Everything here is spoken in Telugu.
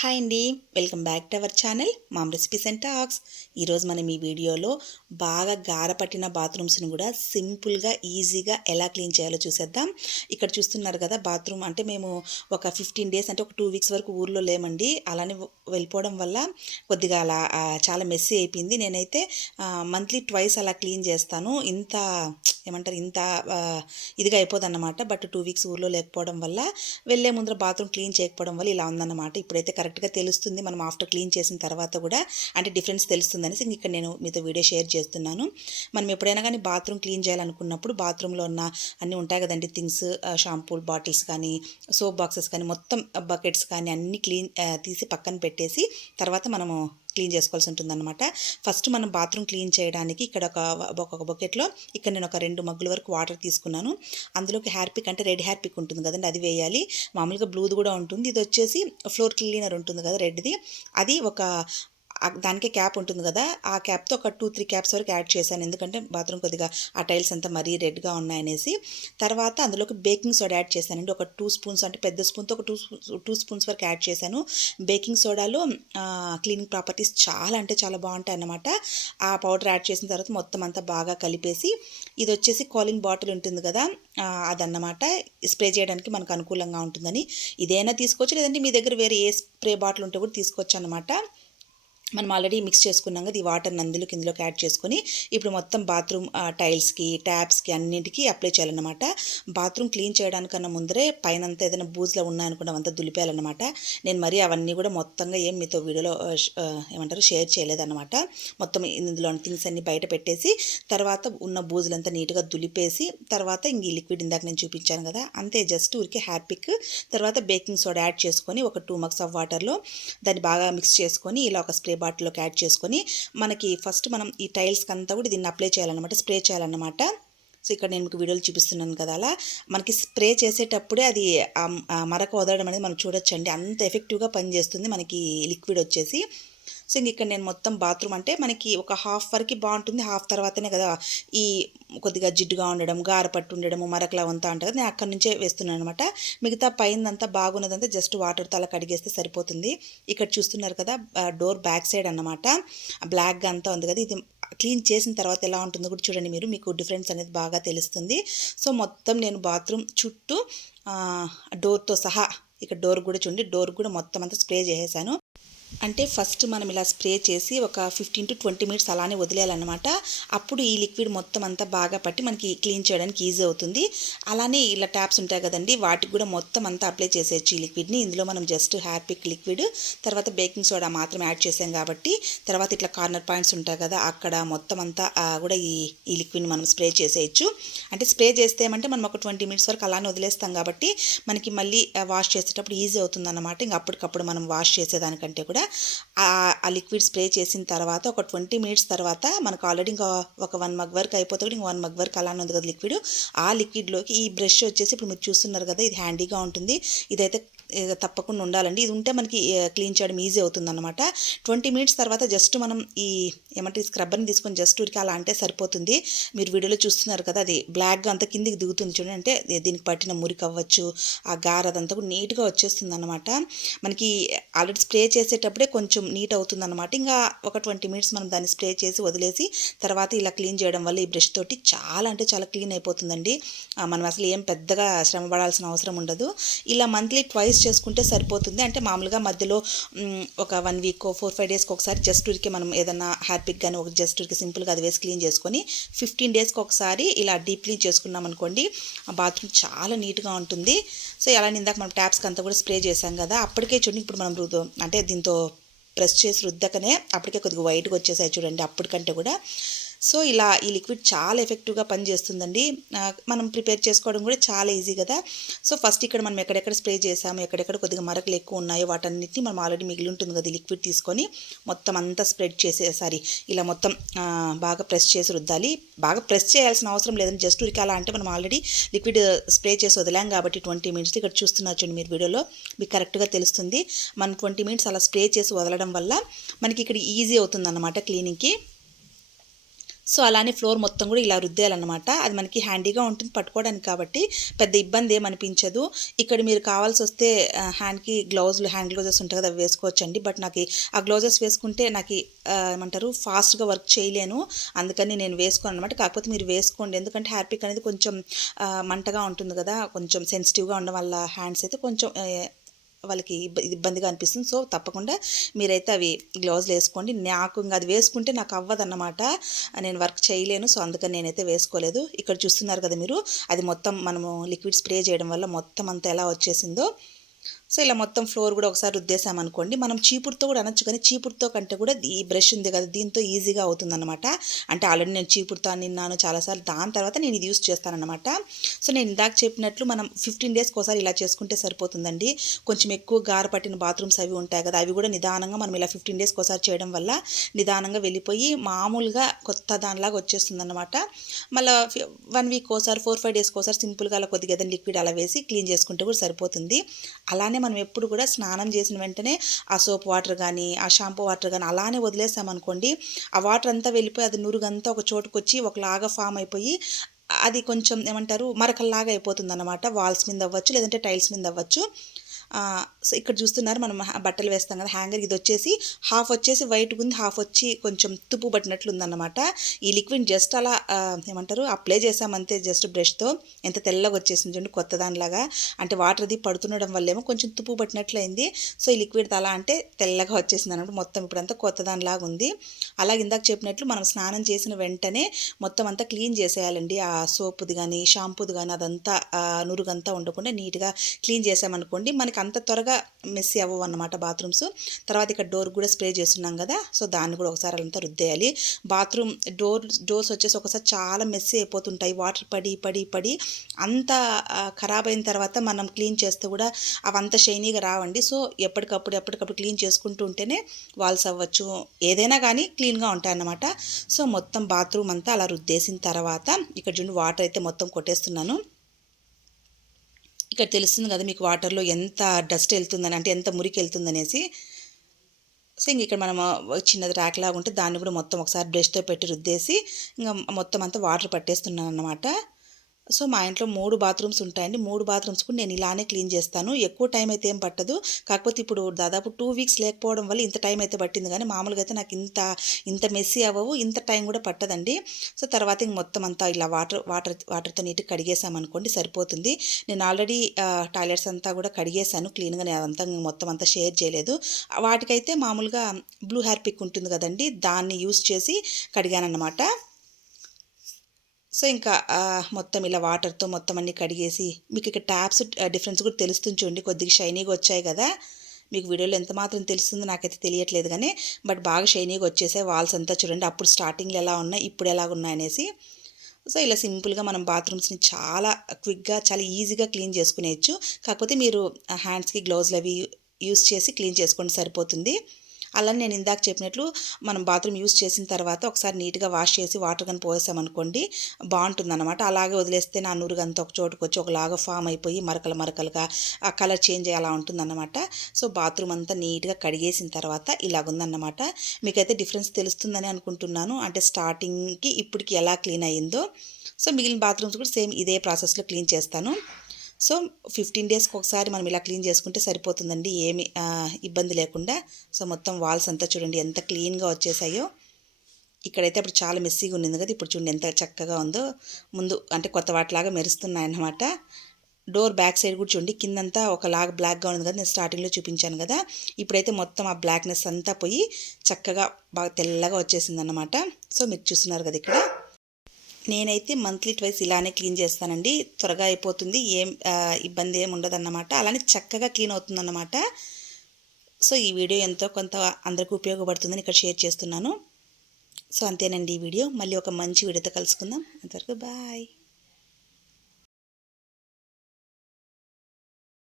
హాయ్ అండి welcome back to our channel mom recipes and talks. ఈరోజు మనం ఈ వీడియోలో బాగా గారపట్టిన బాత్రూమ్స్ని కూడా సింపుల్గా ఈజీగా ఎలా క్లీన్ చేయాలో చూసేద్దాం. ఇక్కడ చూస్తున్నారు కదా బాత్రూమ్ అంటే మేము ఒక ఫిఫ్టీన్ డేస్ అంటే ఒక టూ వీక్స్ వరకు ఊర్లో లేమండి. అలానే వెళ్ళిపోవడం వల్ల కొద్దిగా అలా చాలా మెస్సీ అయిపోయింది. నేనైతే మంత్లీ ట్వైస్ అలా క్లీన్ చేస్తాను. ఇంత ఏమంటారు ఇంత ఇదిగా అయిపోదన్నమాట. బట్ టూ వీక్స్ ఊర్లో లేకపోవడం వల్ల వెళ్ళే ముందర బాత్రూమ్ క్లీన్ చేయకపోవడం వల్ల ఇలా ఉందన్నమాట. ఇప్పుడైతే కరెక్ట్గా తెలుస్తుంది. మనం ఆఫ్టర్ క్లీన్ చేసిన తర్వాత కూడా అంటే డిఫరెన్స్ తెలుస్తుంది అనేసి ఇక్కడ నేను మీతో వీడియో షేర్ చేస్తున్నాను. మనం ఎప్పుడైనా కానీ బాత్రూమ్ క్లీన్ చేయాలనుకున్నప్పుడు బాత్రూంలో ఉన్న అన్నీ ఉంటాయి కదండి థింగ్స్ షాంపూల్ బాటిల్స్ కానీ సోప్ బాక్సెస్ కానీ మొత్తం బకెట్స్ కానీ అన్నీ క్లీన్ తీసి పక్కన పెట్టేసి తర్వాత మనము క్లీన్ చేసుకోవాల్సి ఉంటుందన్నమాట. ఫస్ట్ మనం బాత్రూమ్ క్లీన్ చేయడానికి ఇక్కడ ఒక ఒక బకెట్లో ఇక్కడ నేను ఒక రెండు మగ్గుల వరకు వాటర్ తీసుకున్నాను. అందులోకి హ్యార్ పిక్ అంటే రెడ్ హ్యార్ పిక్ ఉంటుంది కదండి అది వేయాలి. మామూలుగా బ్లూది కూడా ఉంటుంది. ఇది వచ్చేసి ఫ్లోర్ క్లీనర్ ఉంటుంది కదా రెడ్ది. అది ఒక దానికే క్యాప్ ఉంటుంది కదా ఆ క్యాప్తో ఒక టూ త్రీ క్యాప్స్ వరకు యాడ్ చేశాను. ఎందుకంటే బాత్రూమ్ కొద్దిగా ఆ టైల్స్ అంతా మరీ రెడ్గా ఉన్నాయనేసి. తర్వాత అందులోకి బేకింగ్ సోడా యాడ్ చేశానండి. ఒక టూ స్పూన్స్ అంటే పెద్ద స్పూన్తో ఒక టూ టూ స్పూన్స్ వరకు యాడ్ చేశాను. బేకింగ్ సోడాలో క్లీనింగ్ ప్రాపర్టీస్ చాలా అంటే చాలా బాగుంటాయి అన్నమాట. ఆ పౌడర్ యాడ్ చేసిన తర్వాత మొత్తం అంతా బాగా కలిపేసి ఇది వచ్చేసి కాలింగ్ బాటిల్ ఉంటుంది కదా అదన్నమాట. స్ప్రే చేయడానికి మనకు అనుకూలంగా ఉంటుందని. ఇదైనా తీసుకోవచ్చు. లేదంటే మీ దగ్గర వేరే ఏ స్ప్రే బాటిల్ ఉంటే కూడా తీసుకోవచ్చు అనమాట మనం ఆల్రెడీ మిక్స్ చేసుకున్నాం కదా ఈ వాటర్ని అందులో కిందలోకి యాడ్ చేసుకొని ఇప్పుడు మొత్తం బాత్రూమ్ టైల్స్కి ట్యాప్స్కి అన్నింటికి అప్లై చేయాలన్నమాట. బాత్రూమ్ క్లీన్ చేయడానికన్నా ముందరే పైన అంతా ఏదైనా బూజ్లో ఉన్నాయనుకుంటే అంతా దులిపేయాలన్నమాట. నేను మరీ అవన్నీ కూడా మొత్తంగా ఏం మీతో వీడియోలో ఏమంటారు షేర్ చేయలేదన్నమాట. మొత్తం ఇందులో థింగ్స్ అన్ని బయట పెట్టేసి తర్వాత ఉన్న బూజులంతా నీట్గా దులిపేసి తర్వాత ఇంక ఈ లిక్విడ్ ఇందాక నేను చూపించాను కదా అంతే జస్ట్ ఊరికే హ్యాపీక్ తర్వాత బేకింగ్ సోడా యాడ్ చేసుకొని ఒక టూ మగ్స్ ఆఫ్ వాటర్లో దాన్ని బాగా మిక్స్ చేసుకొని ఇలా ఒక స్ప్రే బాటిల్లోకి యాడ్ చేసుకొని మనకి ఫస్ట్ మనం ఈ టైల్స్కి అంతా కూడా దీన్ని అప్లై చేయాలన్నమాట స్ప్రే చేయాలన్నమాట. సో ఇక్కడ నేను మీకు వీడియోలు చూపిస్తున్నాను కదా అలా. మనకి స్ప్రే చేసేటప్పుడే అది మరక వదలడం అనేది మనం చూడొచ్చండి. అంత ఎఫెక్టివ్గా పనిచేస్తుంది మనకి లిక్విడ్ వచ్చేసి. సో ఇంక ఇక్కడ నేను మొత్తం బాత్రూమ్ అంటే మనకి ఒక హాఫ్ వరకు బాగుంటుంది హాఫ్ తర్వాతనే కదా ఈ కొద్దిగా జిడ్డుగా ఉండడం గారపట్టు ఉండడం మరకలా వంతా ఉంటుంది నేను అక్కడి నుంచే వేస్తున్నాను అనమాట మిగతా పైనంతా బాగున్నదంతా జస్ట్ వాటర్తో అలా కడిగేస్తే సరిపోతుంది. ఇక్కడ చూస్తున్నారు కదా డోర్ బ్యాక్ సైడ్ అన్నమాట. బ్లాక్గా అంతా ఉంది కదా ఇది క్లీన్ చేసిన తర్వాత ఎలా ఉంటుందో కూడా చూడండి మీరు మీకు డిఫరెన్స్ అనేది బాగా తెలుస్తుంది. సో మొత్తం నేను బాత్రూమ్ చుట్టూ డోర్తో సహా ఇక్కడ డోర్ కూడా చూడండి డోర్ కూడా మొత్తం అంతా స్ప్రే చేసేసాను. అంటే ఫస్ట్ మనం ఇలా స్ప్రే చేసి ఒక ఫిఫ్టీన్ టు ట్వంటీ మినిట్స్ అలానే వదిలేయాలన్నమాట. అప్పుడు ఈ లిక్విడ్ మొత్తం అంతా బాగా పట్టి మనకి క్లీన్ చేయడానికి ఈజీ అవుతుంది. అలానే ఇలా ట్యాప్స్ ఉంటాయి కదండి వాటికి కూడా మొత్తం అంతా అప్లై చేసేయచ్చు ఈ లిక్విడ్ని. ఇందులో మనం జస్ట్ హ్యాపిక్ లిక్విడ్ తర్వాత బేకింగ్ సోడా మాత్రం యాడ్ చేసాం కాబట్టి తర్వాత ఇట్లా కార్నర్ పాయింట్స్ ఉంటాయి కదా అక్కడ మొత్తం అంతా కూడా ఈ ఈ లిక్విడ్ని మనం స్ప్రే చేసేయచ్చు. అంటే స్ప్రే చేస్తే ఏమంటే మనం ఒక ట్వంటీ మినిట్స్ వరకు అలానే వదిలేస్తాం కాబట్టి మనకి మళ్ళీ వాష్ చేసేటప్పుడు ఈజీ అవుతుంది అన్నమాట ఇంకా అప్పటికప్పుడు మనం వాష్ చేసేదానికంటే కూడా ఆ ఆ లిక్విడ్ స్ప్రే చేసిన తర్వాత ఒక ట్వంటీ మినిట్స్ తర్వాత మనకు ఆల్రెడీ ఇంకా ఒక వన్ మగ్ వరకు కూడా ఇంకా వన్ మగ్ వరకు అలానే ఉంది కదా లిక్విడ్ ఆ లిక్విడ్లోకి ఈ బ్రష్ వచ్చేసి ఇప్పుడు మీరు చూస్తున్నారు కదా ఇది హ్యాండీగా ఉంటుంది. ఇదైతే తప్పకుండా ఉండాలండి. ఇది ఉంటే మనకి క్లీన్ చేయడం ఈజీ అవుతుంది అనమాట ట్వంటీ మినిట్స్ తర్వాత జస్ట్ మనం ఈ ఏమంటే ఈ స్క్రబ్బర్ని తీసుకొని జస్ట్ ఉరికి అలా అంటే సరిపోతుంది. మీరు వీడియోలో చూస్తున్నారు కదా అది బ్లాక్గా అంత కిందికి దిగుతుంది చూడండి. అంటే దీనికి పట్టిన మురికి అవ్వచ్చు ఆ గార అదంతా కూడా నీట్గా వచ్చేస్తుంది అనమాట మనకి ఆల్రెడీ స్ప్రే చేసేటప్పుడే కొంచెం నీట్ అవుతుంది అనమాట ఇంకా ఒక ట్వంటీ మినిట్స్ మనం దాన్ని స్ప్రే చేసి వదిలేసి తర్వాత ఇలా క్లీన్ చేయడం వల్ల ఈ బ్రష్ తోటి చాలా అంటే చాలా క్లీన్ అయిపోతుందండి. మనం అసలు ఏం పెద్దగా శ్రమ పడాల్సిన అవసరం ఉండదు. ఇలా మంత్లీ ట్వైస్ చేసుకుంటే సరిపోతుంది. అంటే మామూలుగా మధ్యలో ఒక వన్ వీక్ ఫోర్ ఫైవ్ డేస్కి ఒకసారి జస్ట్ ఉరికి మనం ఏదైనా హెయిర్ పిక్ కానీ ఒక జస్ట్ ఉరికి సింపుల్గా అది వేసి క్లీన్ చేసుకొని ఫిఫ్టీన్ డేస్కి ఒకసారి ఇలా డీప్ క్లీన్ చేసుకున్నాం అనుకోండి ఆ బాత్రూమ్ చాలా నీట్గా ఉంటుంది. సో అలా ఇందాక మనం ట్యాప్స్కి అంతా కూడా స్ప్రే చేసాం కదా అప్పటికే చూడండి ఇప్పుడు మనం రుద్దు అంటే దీంతో ప్రెస్ చేసి రుద్దకనే అప్పటికే కొద్దిగా వైట్గా వచ్చేసాయి చూడండి అప్పటికంటే కూడా. సో ఇలా ఈ లిక్విడ్ చాలా ఎఫెక్టివ్గా పనిచేస్తుందండి. మనం ప్రిపేర్ చేసుకోవడం కూడా చాలా ఈజీ కదా. సో ఫస్ట్ ఇక్కడ మనం ఎక్కడెక్కడ స్ప్రే చేసాము ఎక్కడెక్కడ కొద్దిగా మరకలు ఎక్కువ ఉన్నాయో వాటన్నిటిని మనం ఆల్రెడీ మిగిలి ఉంటుంది కదా లిక్విడ్ తీసుకొని మొత్తం అంతా స్ప్రెడ్ చేసే సారీ ఇలా మొత్తం బాగా ప్రెస్ చేసి రుద్దాలి. బాగా ప్రెస్ చేయాల్సిన అవసరం లేదని జస్ట్ ఉరికి అలా అంటే మనం ఆల్రెడీ లిక్విడ్ స్ప్రే చేసి వదిలాం కాబట్టి ట్వంటీ మినిట్స్ ఇక్కడ చూస్తున్నారు చూడండి మీరు వీడియోలో. మీకు కరెక్ట్గా తెలుస్తుంది. మనం ట్వంటీ మినిట్స్ అలా స్ప్రే చేసి వదలడం వల్ల మనకి ఇక్కడ ఈజీ అవుతుంది అన్నమాట క్లీనింగ్కి. సో అలానే ఫ్లోర్ మొత్తం కూడా ఇలా రుద్దేయాలన్నమాట. అది మనకి హ్యాండీగా ఉంటుంది పట్టుకోవడానికి కాబట్టి. పెద్ద ఇబ్బంది ఏమనిపించదు ఇక్కడ మీరు కావాల్సి వస్తే హ్యాండ్కి గ్లౌజులు హ్యాండ్ గ్లౌజెస్ ఉంటాయి కదా అవి వేసుకోవచ్చండి. బట్ నాకు ఆ గ్లౌజెస్ వేసుకుంటే నాకు ఏమంటారు ఫాస్ట్గా వర్క్ చేయలేను. అందుకని నేను వేసుకోను అనమాట కాకపోతే మీరు వేసుకోండి. ఎందుకంటే హ్యాపీక్ అనేది కొంచెం మంటగా ఉంటుంది కదా. కొంచెం సెన్సిటివ్గా ఉండడం వల్ల హ్యాండ్స్ అయితే కొంచెం వాళ్ళకి ఇబ్బందిగా అనిపిస్తుంది. సో తప్పకుండా మీరైతే అవి గ్లౌజులు వేసుకోండి. నాకు ఇంకా అది వేసుకుంటే నాకు అవ్వదన్నమాట. నేను వర్క్ చేయలేను. సో అందుకని నేనైతే వేసుకోలేదు. ఇక్కడ చూస్తున్నారు కదా మీరు. అది మొత్తం మనము లిక్విడ్ స్ప్రే చేయడం వల్ల మొత్తం అంతా ఎలా వచ్చేసిందో. సో ఇలా మొత్తం ఫ్లోర్ కూడా ఒకసారి రుద్దేశామనుకోండి మనం చీపురుతో కూడా అనొచ్చు కానీ చీపురుతో కంటే కూడా ఈ బ్రష్ ఉంది కదా దీంతో ఈజీగా అవుతుందన్నమాట. అంటే ఆల్రెడీ నేను చీపురుతో నిన్నాను చాలాసార్లు. దాని తర్వాత నేను ఇది యూస్ చేస్తానన్నమాట. సో నేను ఇందాక చెప్పినట్లు మనం ఫిఫ్టీన్ డేస్కి ఒకసారి ఇలా చేసుకుంటే సరిపోతుందండి. కొంచెం ఎక్కువ గార పట్టిన బాత్రూమ్స్ అవి ఉంటాయి కదా అవి కూడా నిదానంగా మనం ఇలా ఫిఫ్టీన్ డేస్కి ఒకసారి చేయడం వల్ల నిదానంగా వెళ్ళిపోయి మామూలుగా కొత్త దానిలాగా వచ్చేస్తుంది అనమాట మళ్ళీ వన్ వీక్ ఒకసారి ఫోర్ ఫైవ్ డేస్కి ఒకసారి సింపుల్గా అలా కొద్దిగా లిక్విడ్ అలా వేసి క్లీన్ చేసుకుంటే కూడా సరిపోతుంది. అలానే మనం ఎప్పుడు కూడా స్నానం చేసిన వెంటనే ఆ సోప్ వాటర్ కానీ ఆ షాంపూ వాటర్ కానీ అలానే వదిలేసామనుకోండి ఆ వాటర్ అంతా వెళ్ళిపోయి అది నురుగంతా ఒక చోటుకు వచ్చి ఒకలాగా ఫామ్ అయిపోయి అది కొంచెం ఏమంటారు మరకల్లాగా అయిపోతుంది అనమాట వాల్స్ మీద అవ్వచ్చు లేదంటే టైల్స్ మీద అవ్వచ్చు. సో ఇక్కడ చూస్తున్నారు మనం బట్టలు వేస్తాం కదా హ్యాంగర్ ఇది వచ్చేసి హాఫ్ వచ్చేసి వైట్గా ఉంది హాఫ్ వచ్చి కొంచెం తుప్పు పట్టినట్లు ఉందన్నమాట. ఈ లిక్విడ్ జస్ట్ అలా ఆ, ఏమంటారు అప్లై చేసామంతే జస్ట్ బ్రష్తో. ఎంత తెల్లగా వచ్చేసింది చూడండి కొత్త దానిలాగా. అంటే వాటర్ అది పడుతుండడం వల్లేమో కొంచెం తుప్పు పట్టినట్లు అయింది సో ఈ లిక్విడ్ అలా అంటే తెల్లగా వచ్చేసింది అనమాట మొత్తం ఇప్పుడంతా కొత్త దానిలాగా ఉంది. అలాగే ఇందాక చెప్పినట్లు మనం స్నానం చేసిన వెంటనే మొత్తం అంతా క్లీన్ చేసేయాలండి. ఆ సోపుది కానీ షాంపూది కానీ అదంతా నురుగంతా ఉండకుండా నీట్గా క్లీన్ చేసామనుకోండి మనకి అంత త్వరగా మెస్సీ అవ్వవు అన్నమాట బాత్రూమ్స్ తర్వాత ఇక్కడ డోర్ కూడా స్ప్రే చేస్తున్నాం కదా సో దాన్ని కూడా ఒకసారి అంతా రుద్దేయాలి. బాత్రూమ్ డోర్ డోర్స్ వచ్చేసి ఒకసారి చాలా మెస్సీ అయిపోతుంటాయి. వాటర్ పడి పడి పడి అంత ఖరాబ్ అయిన తర్వాత మనం క్లీన్ చేస్తే కూడా అవంతా షైనీగా రావండి. సో ఎప్పటికప్పుడు ఎప్పటికప్పుడు క్లీన్ చేసుకుంటూ ఉంటేనే వాల్స్ అవ్వచ్చు. ఏదైనా కానీ క్లీన్గా ఉంటాయన్నమాట. సో మొత్తం బాత్రూమ్ అంతా అలా రుద్దేసిన తర్వాత ఇక్కడ చూడండి వాటర్ అయితే మొత్తం కొట్టేస్తున్నాను. ఇక్కడ తెలుస్తుంది కదా మీకు వాటర్లో ఎంత డస్ట్ వెళ్తుందని అంటే ఎంత మురికి వెళ్తుందనేసి. సో ఇంక ఇక్కడ మనం చిన్నది ర్యాక్ లాగా ఉంటే దాన్ని కూడా మొత్తం ఒకసారి బ్రష్తో పెట్టి రుద్దేసి ఇంకా మొత్తం అంతా వాటర్ పట్టేస్తున్నాను అనమాట సో మా ఇంట్లో మూడు బాత్రూమ్స్ ఉంటాయండి. మూడు బాత్రూమ్స్ కూడా నేను ఇలానే క్లీన్ చేస్తాను. ఎక్కువ టైం అయితే ఏం పట్టదు. కాకపోతే ఇప్పుడు దాదాపు టూ వీక్స్ లేకపోవడం వల్ల ఇంత టైం అయితే పట్టింది. కానీ మామూలుగా అయితే నాకు ఇంత ఇంత మెస్సీ అవ్వవు. ఇంత టైం కూడా పట్టదండి. సో తర్వాత ఇంక మొత్తం అంతా ఇలా వాటర్ వాటర్ వాటర్తో నీట్గా కడిగేసామనుకోండి సరిపోతుంది. నేను ఆల్రెడీ టాయిలెట్స్ అంతా కూడా కడిగేసాను క్లీన్గా నేను అదంతా మొత్తం అంతా షేర్ చేయలేదు. వాటికైతే మామూలుగా బ్లూ హెయిర్ పిక్ ఉంటుంది కదండి. దాన్ని యూస్ చేసి కడిగానన్నమాట. సో ఇంకా మొత్తం ఇలా వాటర్తో మొత్తం అన్ని కడిగేసి మీకు ఇక్కడ ట్యాప్స్ డిఫరెన్స్ కూడా తెలుస్తుంది చూడండి. కొద్దిగా షైనీగా వచ్చాయి కదా. మీకు వీడియోలో ఎంత మాత్రం తెలుస్తుందో నాకైతే తెలియట్లేదు కానీ బట్ బాగా షైనీగా వచ్చేసాయి. వాల్స్ అంతా చూడండి. అప్పుడు స్టార్టింగ్లో ఎలా ఉన్నాయి ఇప్పుడు ఎలా ఉన్నాయి అనేసి. సో ఇలా సింపుల్గా మనం బాత్రూమ్స్ని చాలా క్విక్గా చాలా ఈజీగా క్లీన్ చేసుకునేయచ్చు. కాకపోతే మీరు హ్యాండ్స్కి గ్లౌజ్లు అవి యూస్ చేసి క్లీన్ చేసుకోండి సరిపోతుంది. అలానే నేను ఇందాక చెప్పినట్లు మనం బాత్రూమ్ యూస్ చేసిన తర్వాత ఒకసారి నీట్గా వాష్ చేసి వాటర్ కానీ పోసామనుకోండి బాగుంటుంది అనమాట అలాగే వదిలేస్తే నా నూరుగంతా ఒక చోటుకు వచ్చి ఒకలాగా ఫామ్ అయిపోయి మరకలు మరకలుగా ఆ కలర్ చేంజ్ అయ్యేలా అలా ఉంటుందన్నమాట. సో బాత్రూమ్ అంతా నీట్గా కడిగేసిన తర్వాత ఇలాగుందన్నమాట. మీకైతే డిఫరెన్స్ తెలుస్తుందని అనుకుంటున్నాను. అంటే స్టార్టింగ్కి ఇప్పటికి ఎలా క్లీన్ అయ్యిందో. సో మిగిలిన బాత్రూమ్స్ కూడా సేమ్ ఇదే ప్రాసెస్లో క్లీన్ చేస్తాను. సో ఫిఫ్టీన్ డేస్కి ఒకసారి మనం ఇలా క్లీన్ చేసుకుంటే సరిపోతుందండి. ఏమి ఇబ్బంది లేకుండా. సో మొత్తం వాల్స్ అంతా చూడండి ఎంత క్లీన్గా వచ్చేసాయో. ఇక్కడైతే అప్పుడు చాలా మెస్సీగా ఉండింది కదా. ఇప్పుడు చూడండి ఎంత చక్కగా ఉందో. ముందు అంటే కొత్త వాటిలాగా మెరుస్తున్నాయి అన్నమాట డోర్ బ్యాక్ సైడ్ కూడా చూడండి. కిందంతా ఒకలాగా బ్లాక్గా ఉంది కదా. నేను స్టార్టింగ్లో చూపించాను కదా. ఇప్పుడైతే మొత్తం ఆ బ్లాక్నెస్ అంతా పోయి చక్కగా బాగా తెల్లగా వచ్చేసింది అన్నమాట సో మీరు చూస్తున్నారు కదా ఇక్కడ. నేనైతే మంత్లీ ట్వైస్ ఇలానే క్లీన్ చేస్తానండి. త్వరగా అయిపోతుంది. ఏం ఇబ్బంది ఏమి ఉండదన్నమాట. అలానే చక్కగా క్లీన్ అవుతుందన్నమాట. సో ఈ వీడియో ఎంతో కొంత అందరికీ ఉపయోగపడుతుందని ఇక్కడ షేర్ చేస్తున్నాను. సో అంతేనండి ఈ వీడియో. మళ్ళీ ఒక మంచి వీడియోతో కలుసుకుందాం. అంతవరకు బాయ్.